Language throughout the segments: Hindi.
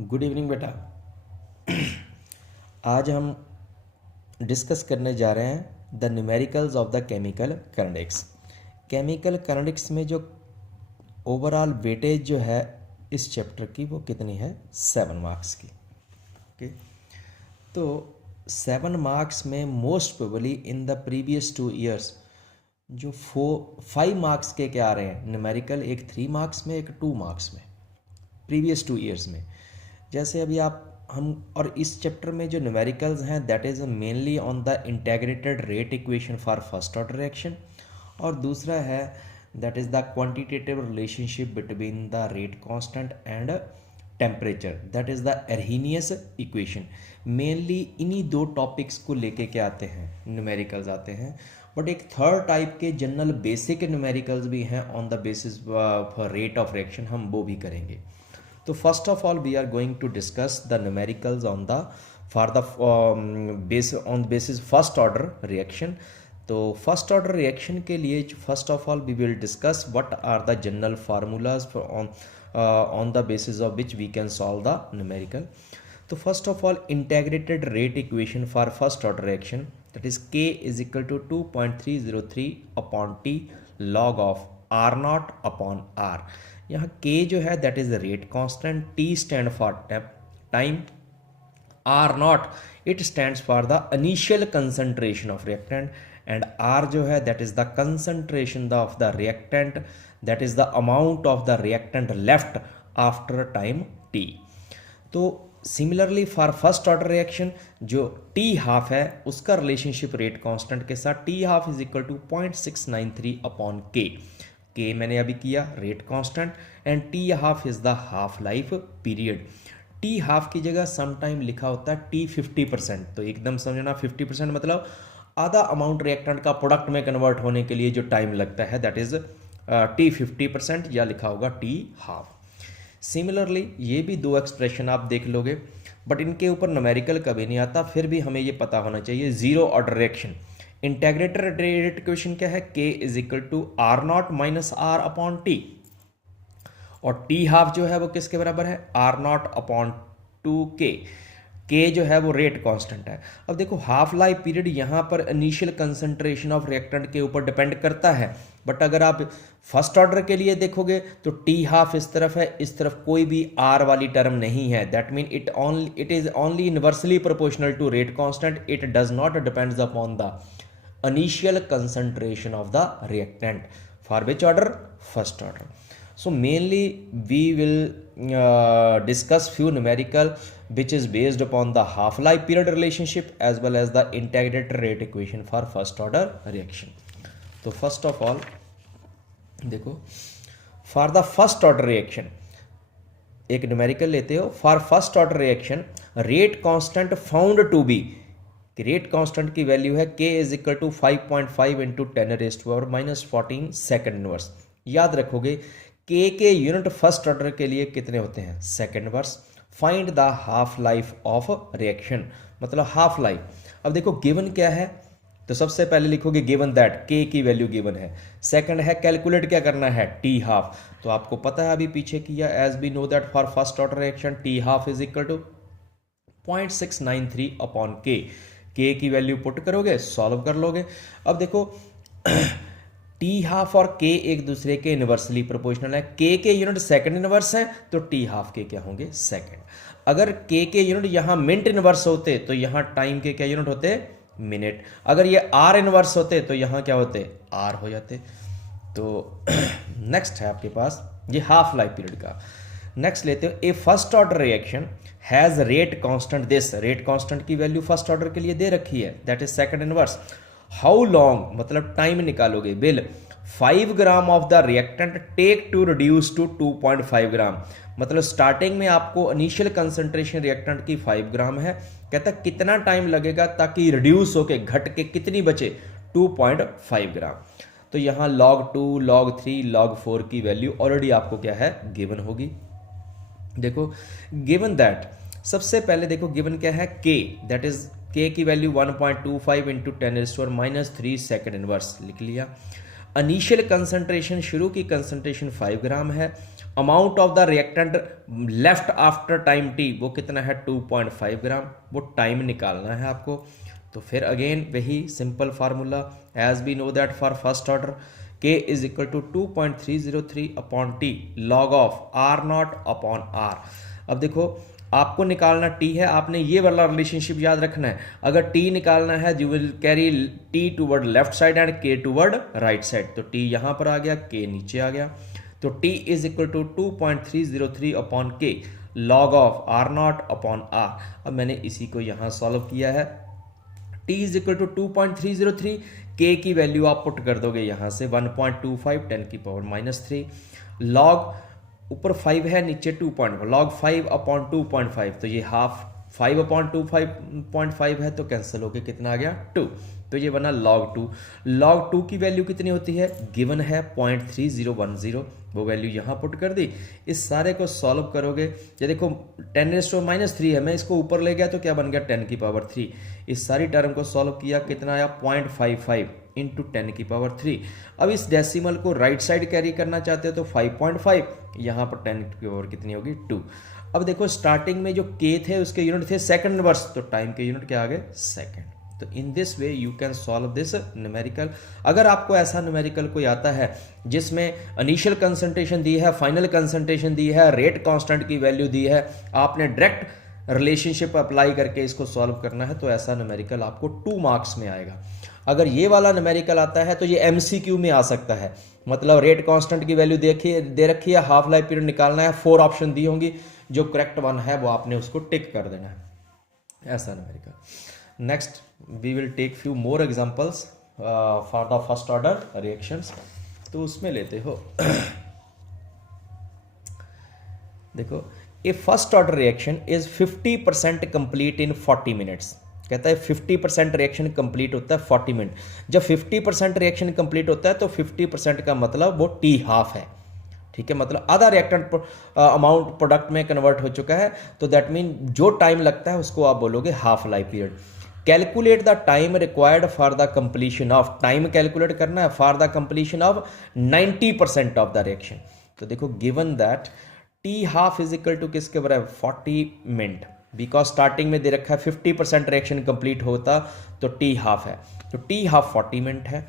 गुड इवनिंग बेटा। आज हम डिस्कस करने जा रहे हैं the numericals of the chemical kinetics. Chemical kinetics में जो ओवरऑल वेटेज जो है इस चैप्टर की वो कितनी है? 7 मार्क्स की। ओके, तो 7 मार्क्स में most probably in the previous 2 years जो 5 मार्क्स के क्या आ रहे हैं न्यूमेरिकल, एक 3 मार्क्स में, एक 2 मार्क्स में, प्रीवियस 2 ईयर्स में। जैसे अभी आप हम और इस चैप्टर में जो न्यूमेरिकल्स हैं that is mainly on the integrated rate equation for first order reaction, और दूसरा है that is the quantitative relationship between the rate constant and temperature, that is the Arrhenius equation. Mainly इन्हीं दो टॉपिक्स को लेके क्या आते हैं न्यूमेरिकल्स आते हैं। बट एक थर्ड टाइप के जनरल बेसिक न्यूमेरिकल्स भी हैं on the basis for rate of reaction, हम वो भी करेंगे। तो first of all we are going to discuss the numericals on the for the basis first order reaction. तो फर्स्ट ऑर्डर रिएक्शन के लिए first of all we will discuss what are the general formulas on the basis of which we can solve the numerical. तो first of all integrated rate equation for first order reaction, that is k is equal to 2.303 upon t log of r naught upon r। यहाँ k जो है that is the rate constant, t stand for time, r naught it stands for the initial concentration of reactant, and r जो है that is the concentration of the reactant, that is the amount of the reactant left after time t। तो similarly for first order reaction जो टी हाफ है उसका रिलेशनशिप रेट कांस्टेंट के साथ T half is equal to 0.693 upon k मैंने अभी किया rate constant, and T half is the half life period. T half की जगह समटाइम लिखा होता है टी 50%, तो एकदम समझना 50% मतलब आधा अमाउंट रिएक्टेंट का प्रोडक्ट में कन्वर्ट होने के लिए जो टाइम लगता है दैट इज टी 50%, या लिखा होगा टी हाफ। सिमिलरली ये भी दो एक्सप्रेशन आप देख लोगे, बट इनके ऊपर न्यूमेरिकल कभी नहीं आता, फिर भी हमें ये पता होना चाहिए। Zero order reaction integrated rate equation क्या है? k is equal to R not minus R upon T, और टी हाफ जो है वो किसके बराबर है? Are not upon 2k। k जो है वो रेट कांस्टेंट है। अब देखो हाफ लाइफ पीरियड यहाँ पर इनिशियल कंसंट्रेशन ऑफ रिएक्टेंट के ऊपर डिपेंड करता है, बट अगर आप फर्स्ट ऑर्डर के लिए देखोगे तो टी हाफ इस तरफ है, इस तरफ कोई भी आर वाली टर्म नहीं है, that mean it is only inversely proportional to rate constant, it does not depends upon the initial concentration of the reactant for which order? First order. So mainly we will discuss few numerical which is based upon the half life period relationship as well as the integrated rate equation for first order reaction. तो first of all देखो for the first order reaction एक न्यूमेरिकल लेते हो। For first order reaction rate constant found to be, rate constant की वैल्यू है k is equal to 5.5 into 10⁻⁻14 second inverse. याद रखोगे k के यूनिट फर्स्ट ऑर्डर के लिए कितने होते हैं? Second inverse. Find the half life of reaction, मतलब हाफ लाइफ। अब देखो गिवन क्या है, तो सबसे पहले लिखोगे गिवन दैट k की वैल्यू गिवन है। सेकंड है कैलकुलेट क्या करना है? T half. तो आपको पता है अभी पीछे किया, as we know that for first order reaction T half is equal to 0.693 upon k की वैल्यू पुट करोगे, सॉल्व कर लोगे। अब देखो टी हाफ और k एक दूसरे के इनवर्सली प्रोपोर्शनल है। k के यूनिट सेकंड इनवर्स है तो टी हाफ के क्या होंगे? सेकंड। अगर k के यूनिट यहां मिनट इनवर्स होते तो यहां टाइम के क्या यूनिट होते? मिनट। अगर ये r इनवर्स होते तो यहां क्या होते? r हो जाते। तो नेक्स्ट है आपके पास ये हाफ लाइफ पीरियड का। नेक्स्ट लेते हो a first order reaction has rate constant this, rate constant की वैल्यू फर्स्ट ऑर्डर के लिए दे रखी है that is second inverse. How long मतलब टाइम निकालोगे। Will 5 gram of the reactant take to reduce to 2.5 gram, मतलब स्टार्टिंग में आपको इनिशियल कंसंट्रेशन रिएक्टेंट की 5 ग्राम है, कहता कितना टाइम लगेगा ताकि रिड्यूस होके घट के कितनी बचे? 2.5 ग्राम। तो यहाँ log 2, log 3, log 4 की वैल्यू ऑलरेडी आपको क्या है? गिवन होगी। देखो गिवन दैट, सबसे पहले देखो गिवन क्या है? k, दैट इज k की वैल्यू 1.25 इंटू 10⁻³ सेकेंड इनवर्स लिख लिया। इनिशियल कंसंट्रेशन, शुरू की कंसंट्रेशन 5 ग्राम है, amount of the reactant left after time T वो कितना है 2.5 ग्राम, वो टाइम निकालना है आपको। तो फिर अगेन वही simple formula, as we know that for first order K is equal to 2.303 upon T log of R not upon R। अब देखो आपको निकालना T है, आपने ये वाला रिलेशनशिप याद रखना है। अगर T निकालना है you will carry T toward left side and K toward right side. तो T यहाँ पर आ गया, K नीचे आ गया। तो T is equal to 2.303 upon K log of R not upon R। अब मैंने इसी को यहाँ सॉल्व किया है। T is equal to 2.303, K की वैल्यू आप पुट कर दोगे यहाँ से 1.25 10 की पावर -3 लॉग ऊपर 5 है नीचे 2.5 लॉग 5 अपॉन 2.5, तो ये हाफ 5 अपॉन 2.5 है तो कैंसिल होके कितना आ गया 2, तो ये बना log 2। log 2 की वैल्यू कितनी होती है, गिवन है 0.3010, वो वैल्यू यहाँ पुट कर दी। इस सारे को सॉल्व करोगे, ये देखो 10⁻³ है, मैं इसको ऊपर ले गया तो क्या बन गया 10 की पावर 3। इस सारी टर्म को सॉल्व किया, कितना आया 0.55 इंटू 10 की पावर 3। अब इस डेसिमल को राइट साइड कैरी करना चाहते हो तो 5.5, यहाँ पर 10 की पावर कितनी होगी 2। अब देखो स्टार्टिंग में जो K थे उसके यूनिट थे सेकंड इनवर्स, तो टाइम के यूनिट क्या आ गए सेकंड। तो in this way you can solve this numerical. अगर आपको ऐसा न्यूमेरिकल कोई आता है जिसमें इनिशियल कंसंट्रेशन दी है, फाइनल कंसंट्रेशन दी है, रेट कांस्टेंट की वैल्यू दी है, आपने डायरेक्ट रिलेशनशिप अप्लाई करके इसको सॉल्व करना है, तो ऐसा न्यूमेरिकल आपको 2 मार्क्स में आएगा। अगर ये वाला न्यूमेरिकल आता है तो ये MCQ में आ सकता है, मतलब रेट कांस्टेंट की वैल्यू दे रखी है, हाफ लाइफ पीरियड निकालना है, 4 ऑप्शन दी होंगी, जो करेक्ट वन है वो आपने उसको टिक कर देना है, ऐसा numerical. Next we will take few more examples for the first order reactions. तो उसमें लेते हो देखो, a first order reaction is 50% complete in 40 minutes. कहता है 50% रिएक्शन कंप्लीट होता है 40 मिनट। जब 50% रिएक्शन कंप्लीट होता है तो 50% का मतलब वो T हाफ है, ठीक है, मतलब आधा रिएक्टेंट अमाउंट प्रोडक्ट में कन्वर्ट हो चुका है, तो दैट मीन जो टाइम लगता है उसको आप बोलोगे half life period. Calculate the time required for the completion of, time calculate करना है for the completion of 90% of the reaction. तो देखो given that T half is equal to किसके बराबर 40 मिनट, बिकॉज स्टार्टिंग में दे रखा है 50% रिएक्शन कंप्लीट होता तो T हाफ है, तो T हाफ 40 मिनट है,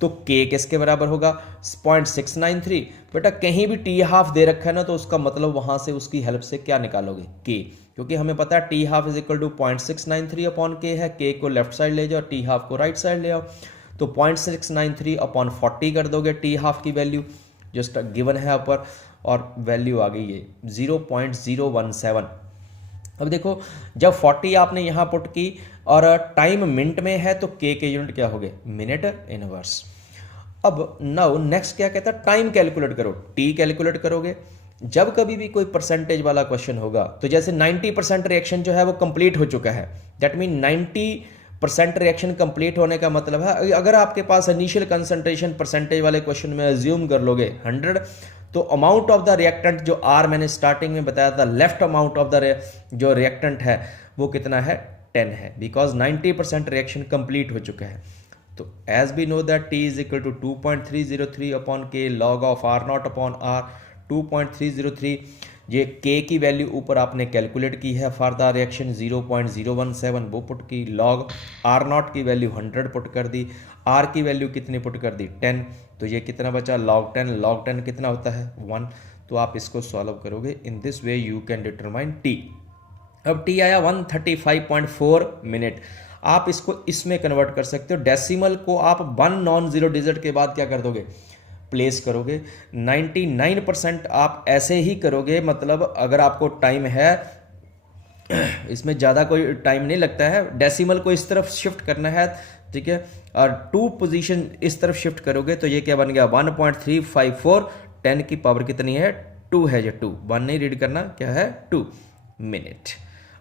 तो K किसके बराबर होगा 0.693। बेटा कहीं भी T हाफ दे रखा है ना तो उसका मतलब वहां से उसकी हेल्प से क्या निकालोगे K, क्योंकि हमें पता है T half is equal to 0.693 upon K है, K को लेफ्ट साइड ले जाओ, T हाफ को राइट साइड ले आओ, तो 0.693 अपॉन 40 कर दोगे T हाफ की वैल्यू जस्ट गिवन है ऊपर, और वैल्यू आ गई ये 0.017। अब देखो जब 40 आपने यहाँ पुट की और टाइम मिनट में है तो K के यूनिट क्या हो गए मिनट इनवर्स। अब नाउ नेक्स्ट क्या कहता है, टाइम कैलकुलेट करो, T कैलकुलेट करोगे। जब कभी भी कोई परसेंटेज वाला क्वेश्चन होगा तो जैसे 90% रिएक्शन जो है वो कंप्लीट हो चुका है, दैट मीन 90% रिएक्शन कंप्लीट होने का मतलब है, अगर आपके पास इनिशियल कंसंट्रेशन परसेंटेज वाले क्वेश्चन में अज्यूम कर लोगे 100, तो अमाउंट ऑफ द रिएक्टेंट जो R मैंने स्टार्टिंग में बताया था, लेफ्ट अमाउंट ऑफ द जो रिएक्टेंट है वो कितना है 10 है, बिकॉज 90% रिएक्शन कंप्लीट हो चुका है। तो as we know that T is equal to 2.303 upon K log of R not upon R 2.303। ये K की वैल्यू ऊपर आपने कैलकुलेट की है फॉर द रिएक्शन 0.017 वो पुट की, लॉग R नॉट की वैल्यू 100 पुट कर दी, R की वैल्यू कितनी पुट कर दी 10, तो ये कितना बचा log 10, log 10 कितना होता है 1। तो आप इसको सॉल्व करोगे, इन this way you can determine T। अब T आया 135.4 मिनट। आप इसको इसमें कन्वर्ट कर सकते हो, डेसिमल को आप 1 नॉन जीरो डिजिट के बाद क्या कर दोगे प्लेस करोगे। 99% आप ऐसे ही करोगे, मतलब अगर आपको टाइम है, इसमें ज़्यादा कोई टाइम नहीं लगता है, डेसिमल को इस तरफ शिफ्ट करना है, ठीक है, और 2 पोजीशन इस तरफ शिफ्ट करोगे तो ये क्या बन गया 1.354, 10 की पावर कितनी है 2 है, ये 2 1 नहीं रीड करना, क्या है 2 मिनट।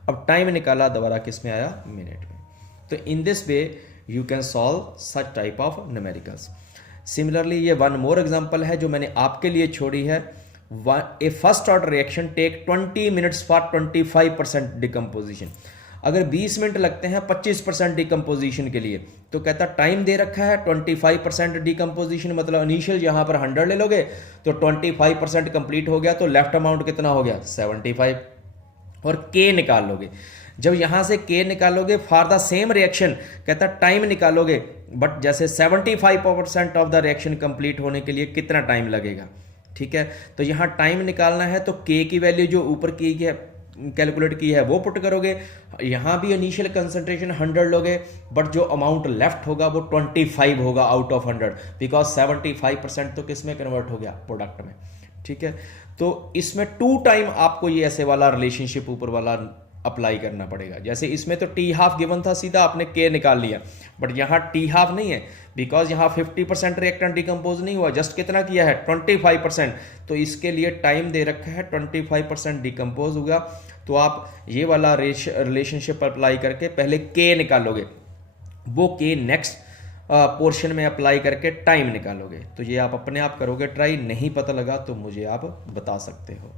अब टाइम निकाला दोबारा किस में आया मिनट में। तो in this way you can solve such type of numericals. Similarly ये वन मोर एग्जांपल है जो मैंने आपके लिए छोड़ी है। A first order reaction take 20 minutes for 25% decomposition. अगर 20 मिनट लगते हैं 25% डिकम्पोजिशन के लिए, तो कहता टाइम दे रखा है 25% डिकम्पोजिशन, मतलब इनिशियल यहाँ पर 100 ले लोगे तो 25% कंप्लीट हो गया, तो लेफ्ट अमाउंट कितना हो गया 75, और के निकाल लोगे। जब यहाँ से के निकालोगे फॉर द सेम रिएक्शन, कहता टाइम निकालोगे, बट जैसे 75% ऑफ द रिएक्शन कंप्लीट होने के लिए कितना टाइम लगेगा, ठीक है। तो यहाँ टाइम निकालना है, तो के की वैल्यू जो ऊपर की है कैलकुलेट की है वो पुट करोगे, यहाँ भी इनिशियल कंसंट्रेशन 100 लोगे, बट जो अमाउंट लेफ्ट होगा वो 25 होगा आउट ऑफ 100, बिकॉज 75% तो किस में कन्वर्ट हो गया, प्रोडक्ट में, ठीक है। तो इसमें 2 टाइम आपको ये ऐसे वाला रिलेशनशिप ऊपर वाला अप्लाई करना पड़ेगा। जैसे इसमें तो टी हाफ गिवन था, सीधा आपने के निकाल लिया, बट यहाँ टी हाफ नहीं है, बिकॉज यहाँ 50% रिएक्टेंट डिकम्पोज नहीं हुआ, जस्ट कितना किया है 25%, तो इसके लिए टाइम दे रखा है 25% डिकम्पोज हुआ, तो आप ये वाला रिलेशनशिप अप्लाई करके पहले के निकालोगे, वो के नेक्स्ट पोर्शन में अप्लाई करके टाइम निकालोगे। तो ये आप अपने आप करोगे ट्राई, नहीं पता लगा तो मुझे आप बता सकते हो।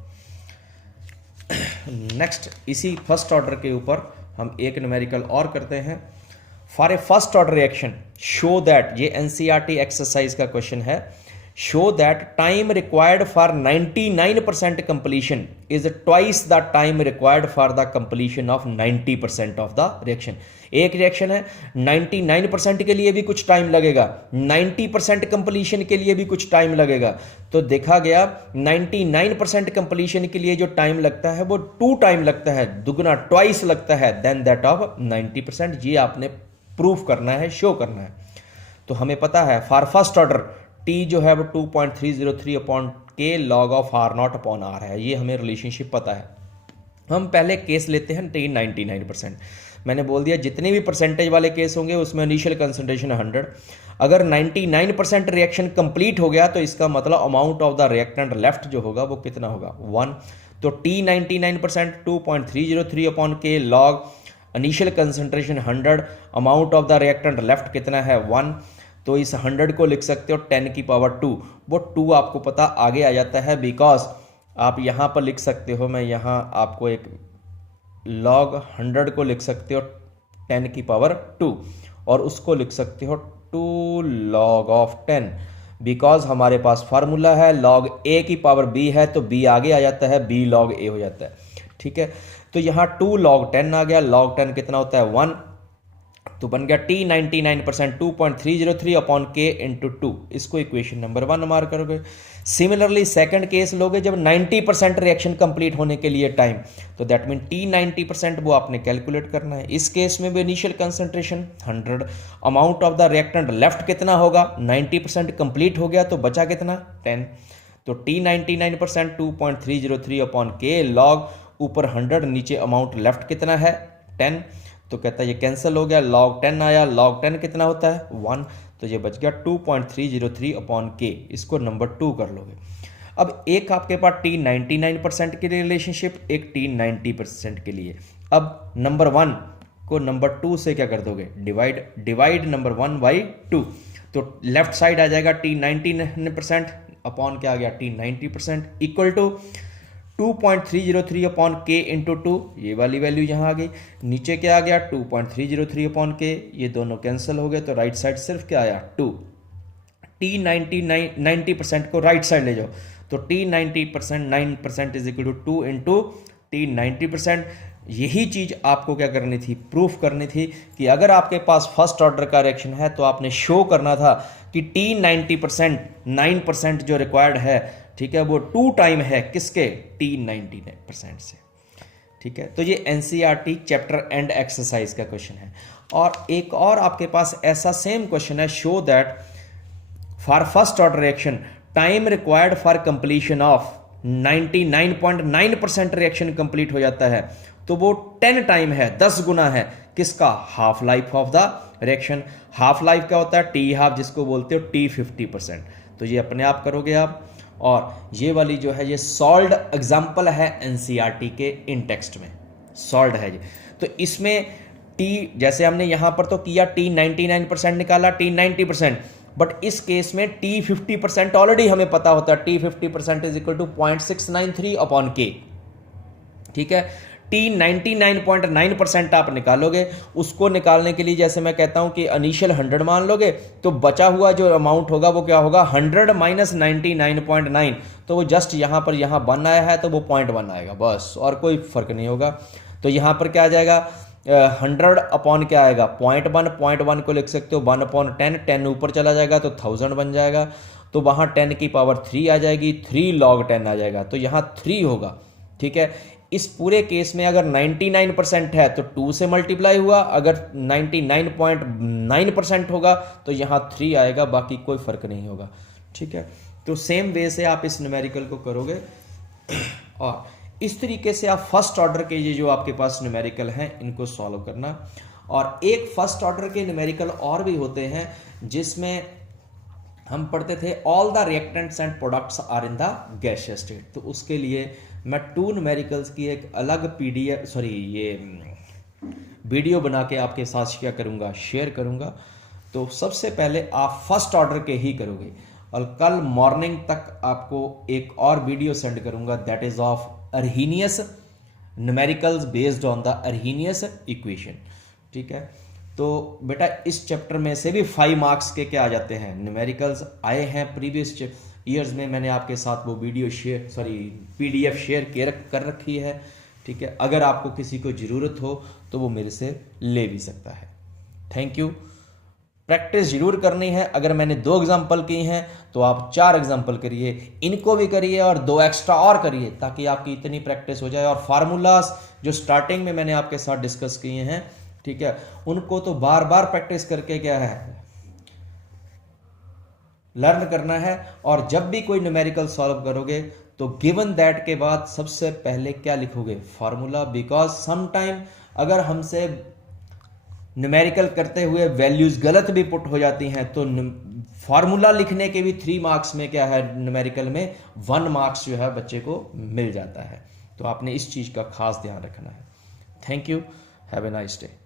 नेक्स्ट इसी फर्स्ट ऑर्डर के ऊपर हम एक न्यूमेरिकल और करते हैं। For a first order reaction show that, ये एनसीईआरटी एक्सरसाइज का क्वेश्चन है, show that time required for 99% completion is twice the time required for the completion of 90% of the reaction. एक रिएक्शन है 99% के लिए भी कुछ टाइम लगेगा, 90% कंप्लीशन के लिए भी कुछ टाइम लगेगा, तो देखा गया 99% कंप्लीशन के लिए जो टाइम लगता है वो 2 टाइम लगता है, दुगना ट्वाइस लगता है देन दैट ऑफ 90%। ये आपने प्रूफ करना है, शो करना है। तो हमें पता है फॉर फर्स्ट ऑर्डर टी जो है वो 2.303 upon k log of R not upon R है, ये हमें रिलेशनशिप पता है। हम पहले केस लेते हैं टी 99%। मैंने बोल दिया जितने भी परसेंटेज वाले केस होंगे उसमें इनिशियल कंसंट्रेशन 100, अगर 99% रिएक्शन कंप्लीट हो गया तो इसका मतलब amount of the reactant left जो होगा वो कितना होगा 1। तो T 99% 2.303 upon k log initial concentration 100, amount of the reactant left कितना है 1, तो इस 100 को लिख सकते हो 10 की पावर 2, वो 2 आपको पता आगे आ जाता है, बिकॉज आप यहाँ पर लिख सकते हो, मैं यहाँ आपको एक लॉग 100 को लिख सकते हो 10 की पावर 2 और उसको लिख सकते हो 2 लॉग ऑफ 10, बिकॉज हमारे पास फार्मूला है लॉग ए की पावर बी है, तो बी आगे आ जाता है, बी लॉग ए हो जाता है, ठीक है। तो यहाँ 2 लॉग 10 आ गया, लॉग 10 कितना होता है 1, तो बन गया टी 99% 2.303 अपॉन के इंटू 2, इसको इक्वेशन नंबर 1 मार्क करोगे। सिमिलरली सेकंड केस लोगे जब 90% रिएक्शन कंप्लीट होने के लिए टाइम, तो दैट मीन टी 90% वो आपने कैलकुलेट करना है। इस केस में भी initial concentration 100, amount of the reactant left कितना होगा 90% कंप्लीट हो गया, तो बचा कितना 10, तो टी 99% 2.303 अपॉन के लॉग ऊपर 100, नीचे अमाउंट लेफ्ट कितना है 10, तो कहता है ये कैंसिल हो गया, log 10 आया, log 10 कितना होता है 1, तो ये बच गया 2.303 अपॉन के, इसको नंबर 2 कर लोगे। अब एक आपके पास टी 99% के लिए रिलेशनशिप, एक टी 90% के लिए। अब नंबर 1 को नंबर 2 से क्या कर दोगे डिवाइड नंबर 1 बाई 2, तो लेफ्ट साइड आ जाएगा टी 99% अपॉन क्या आ गया टी 90% इक्वल टू 2.303 अपॉन के इंटू 2, ये वाली वैल्यू यहाँ आ गई, नीचे क्या आ गया 2.303 अपॉन के, ये दोनों कैंसिल हो गए, तो राइट साइड सिर्फ क्या आया 2। टी 90% को राइट साइड ले जाओ, तो T 90% 9% is equal to 2 into T 90%। यही चीज आपको क्या करनी थी, प्रूफ करनी थी कि अगर आपके पास फर्स्ट ऑर्डर का रिएक्शन है तो आपने शो करना था कि टी 90% 9% जो रिक्वायर्ड है, ठीक है, वो 2 टाइम है किसके टी 99% से, ठीक है। तो ये एनसीईआरटी चैप्टर एंड एक्सरसाइज का क्वेश्चन है। और एक और आपके पास ऐसा सेम क्वेश्चन है, show that for first order reaction time required for completion of 99.9% reaction complete हो जाता है, तो वो 10 टाइम है, 10 गुना है किसका, half life of the reaction. Half life क्या होता है टी हाफ, जिसको बोलते हो टी 50%, तो ये अपने आप करोगे आप। और ये वाली जो है ये सॉल्व्ड एग्जाम्पल है एनसीईआरटी के इन टेक्स्ट में, सॉल्व्ड है ये। तो इसमें टी जैसे हमने यहां पर तो किया टी 99% निकाला, टी 90%, बट इस केस में टी 50% ऑलरेडी हमें पता होता है, T 50% is equal to 0.693 upon k, ठीक है। 99.9% आप निकालोगे। उसको निकालने के लिए जैसे मैं कहता हूं कि इनिशियल 100 मान लोगे, तो बचा हुआ जो अमाउंट होगा वो क्या होगा, 100 माइनस 99.9, तो वो जस्ट यहाँ पर यहाँ 1 आया है तो वो 0.1 आएगा बस, और कोई फर्क नहीं होगा। तो यहाँ पर क्या आ जाएगा, 100 अपॉन क्या आएगा, 0.1, 0.1 को लिख सकते हो 1/10, 10 ऊपर चला जाएगा तो 1000 बन जाएगा, तो वहाँ 10 की पावर 3 आ जाएगी, 3 log 10 आ जाएगा, तो यहाँ 3 होगा। ठीक है, इस पूरे केस में अगर 99% है तो 2 से मल्टीप्लाई हुआ, अगर 99.9% होगा तो यहाँ 3 आएगा, बाकी कोई फर्क नहीं होगा। ठीक है, तो सेम वे से आप इस न्यूमेरिकल को करोगे और इस तरीके से आप फर्स्ट ऑर्डर के ये जो आपके पास न्यूमेरिकल हैं इनको सॉल्व करना। और एक फर्स्ट ऑर्डर के न्यूमेरिकल और भी होते हैं जिसमें हम पढ़ते थे all the reactants and products are in the gaseous state, तो उसके लिए मैं 2 न्यूमेरिकल्स की एक अलग वीडियो बना के आपके साथ क्या करूंगा, शेयर करूंगा। तो सबसे पहले आप फर्स्ट ऑर्डर के ही करोगे, और कल मॉर्निंग तक आपको एक और वीडियो सेंड करूंगा, that is of Arrhenius numericals based on the Arrhenius equation. ठीक है, तो बेटा इस चैप्टर में से भी 5 मार्क्स के क्या आ जाते हैं, न्यूमेरिकल्स आए हैं प्रीवियस ईयर्स में। मैंने आपके साथ वो वीडियो PDF शेयर कर रखी है। ठीक है, अगर आपको किसी को ज़रूरत हो तो वो मेरे से ले भी सकता है। Thank you. प्रैक्टिस जरूर करनी है। अगर मैंने 2 एग्जाम्पल की हैं तो आप 4 एग्जाम्पल करिए, इनको भी करिए और 2 एक्स्ट्रा और करिए, ताकि आपकी इतनी प्रैक्टिस हो जाए। और फार्मूलाज जो स्टार्टिंग में मैंने आपके साथ डिस्कस किए हैं, ठीक है, उनको तो बार बार प्रैक्टिस करके क्या है, लर्न करना है। और जब भी कोई न्यूमेरिकल सॉल्व करोगे तो गिवन दैट के बाद सबसे पहले क्या लिखोगे, फार्मूला। बिकॉज समटाइम अगर हमसे न्यूमेरिकल करते हुए वैल्यूज गलत भी पुट हो जाती हैं तो फार्मूला लिखने के भी 3 मार्क्स में क्या है, न्यूमेरिकल में 1 मार्क्स जो है बच्चे को मिल जाता है। तो आपने इस चीज का खास ध्यान रखना है। Thank you, have a nice day.